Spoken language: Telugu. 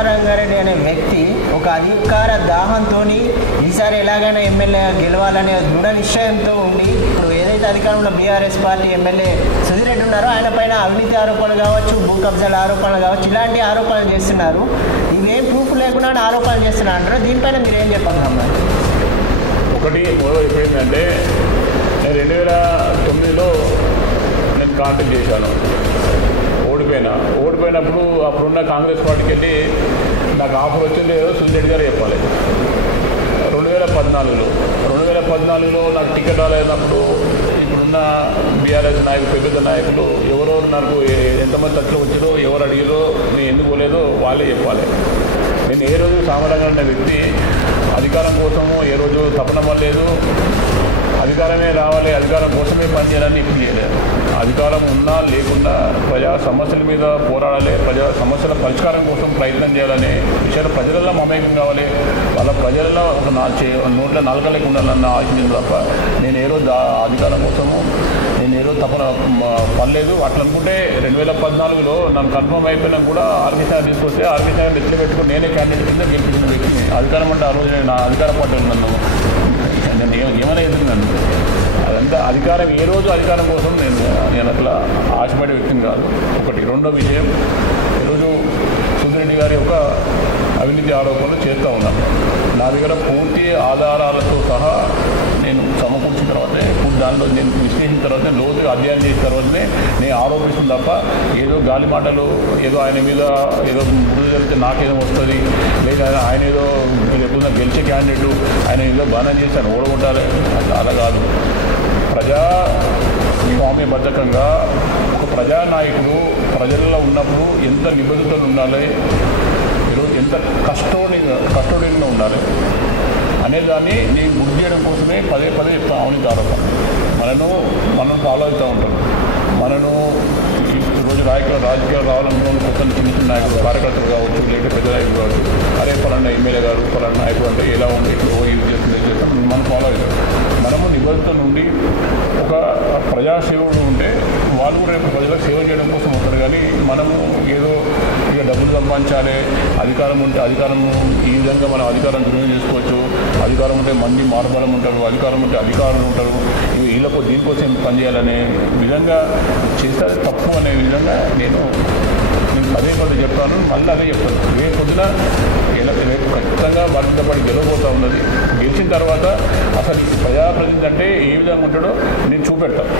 రామారంగారెడ్డి అనే వ్యక్తి ఒక అధికార దాహంతో ఈసారి ఎలాగైనా ఎమ్మెల్యే గెలవాలనే దృఢ నిశ్చయంతో ఉండి ఇప్పుడు ఏదైతే అధికారంలో బీఆర్ఎస్ పార్టీ ఎమ్మెల్యే సుధిరెడ్డి ఉన్నారో ఆయన పైన అవినీతి ఆరోపణలు కావచ్చు, భూ కబ్జాల ఆరోపణలు కావచ్చు, ఇలాంటి ఆరోపణలు చేస్తున్నారు. ఇవేం ప్రూఫ్ లేకుండా ఆరోపణలు చేస్తున్నారు అంటారు. దీనిపైన మీరు ఏం చెప్పగలరు? ఒకటి మొదలు అయిపోయిందంటే నేను 2009లో నేను కాంటాక్ట్ చేశాను. ఓడిపోయినప్పుడు అప్పుడున్న కాంగ్రెస్ పార్టీకి వెళ్ళి నాకు ఆఫర్ వచ్చింది ఏదో సుధిరెడ్డి గారు చెప్పాలి. 2014లో నాకు టికెట్ రాలేనప్పుడు ఇప్పుడున్న బీఆర్ఎస్ నాయకులు, పెద్ద నాయకులు ఎవరెవరు నాకు ఎంతమంది తట్లు వచ్చారో, ఎవరు అడిగారో, నేను ఎందుకు పోలేదో వాళ్ళే చెప్పాలి. నేను ఏ రోజు సామరంగా ఉన్న వ్యక్తి అధికారం కోసము ఏ రోజు తపన పడలేదు. అధికారమే రావాలి, అధికారం కోసమే పనిచేయాలని ఇప్పుడు చేయలేదు. అధికారం ఉన్నా లేకుండా ప్రజా సమస్యల మీద పోరాడాలి, ప్రజా సమస్యల పరిష్కారం కోసం ప్రయత్నం చేయాలనే విషయాలు ప్రజలలో మమేకం కావాలి. వాళ్ళ ప్రజలలో ఒక నోట్ల నాలుగలేక ఉండాలన్న ఆశించింది తప్ప నేను ఏ రోజు అధికారం కోసము నేను ఏ రోజు తపన పడలేదు. అట్లా అనుకుంటే 2014లో నన్ను కన్ఫర్మ్ అయిపోయినా కూడా ఆర్కే సాగర్ తీసుకొస్తే ఆర్కే సాగర్ నెత్తిలో పెట్టుకుని నేనే క్యాండిడేట్ కింద గెలిపించిన వ్యక్తిని. అధికారం అంటే ఆ రోజు నేను నా అధికార పార్టీ ఉన్నాను, నేను ఏమైనా ఎదురున్నాను. అదంతా అధికారం ఏ రోజు అధికారం కోసం నేను అట్లా ఆశపడే వ్యక్తిని కాదు. ఒకటి. రెండో విషయం, ఈరోజు సుధిరెడ్డి గారి యొక్క అవినీతి ఆరోపణలు చేస్తూ ఉన్నాను. నా దగ్గర పూర్తి ఆధారాలతో సహా నేను సమకూర్చిన తర్వాతే, దానిలో నేను విశ్లేషించిన తర్వాతే, లోతుగా అధ్యయనం చేసిన తర్వాతనే నేను ఆరోపిస్తుంది తప్ప ఏదో గాలి మాటలు, ఏదో ఆయన మీద ఏదో బుద్ధి జరిగితే నాకేదో వస్తుంది, లేదా ఆయన ఏదో ఎప్పుడున్నా గెలిచే క్యాండిడేట్ ఆయన ఏదో బాగా చేశాను ఓడగొట్టాలి, అలా కాదు. ప్రజాస్వామ్యబద్ధకంగా ఒక ప్రజానాయకుడు ప్రజల్లో ఉన్నప్పుడు ఎంత నిబద్ధతలు ఉండాలి, ఈరోజు ఎంత కస్టోడియన్గా ఉండాలి అనేదాన్ని నేను గుర్తు చేయడం కోసమే పదే చెప్తాను. అవినీతి ఆరోపణ మనం ఫాలో అవుతూ ఉంటాం. ఈరోజు రాజకీయాలు రావాలనుకున్న కొత్త చిన్న నాయకులు, కార్యకర్తలు కావచ్చు, లేకపోతే పెద్ద నాయకులు కావచ్చు, అరే పలానా ఎమ్మెల్యే గారు పలానా నాయకుడు అంటే ఎలా ఉంది, ఇది చేస్తాం మనం ఫాలో అవుతాం. మనము నిబద్ధత నుండి ఒక ప్రజాసేవుడు ఉంటే వాళ్ళు కూడా రేపు ప్రజలకు సేవ చేయడం కోసం వస్తారు. కానీ మనము ఏదో ఇక డబ్బులు సంపాదించాలి, అధికారం ఉంటే అధికారం ఈ విధంగా మనం అధికారం దుర్వినియోగం చేసుకోవచ్చు, అధికారం ఉంటే మంది మార్బలం ఉంటారు, అధికారం ఉంటే అధికారులు ఉంటారు, వీళ్ళకు దీనికోసం పనిచేయాలనే విధంగా చేస్తే తప్పు అనే విధంగా నేను పదే చెప్తాను. మళ్ళీ అదే చెప్తాను. రేపు ఖచ్చితంగా వాళ్ళతో పాటు గెలవబోతూ ఉన్నది. గెలిచిన తర్వాత అసలు ప్రజాప్రతినిధి అంటే ఏ విధంగా ఉంటాడో నేను చూపెడతాను.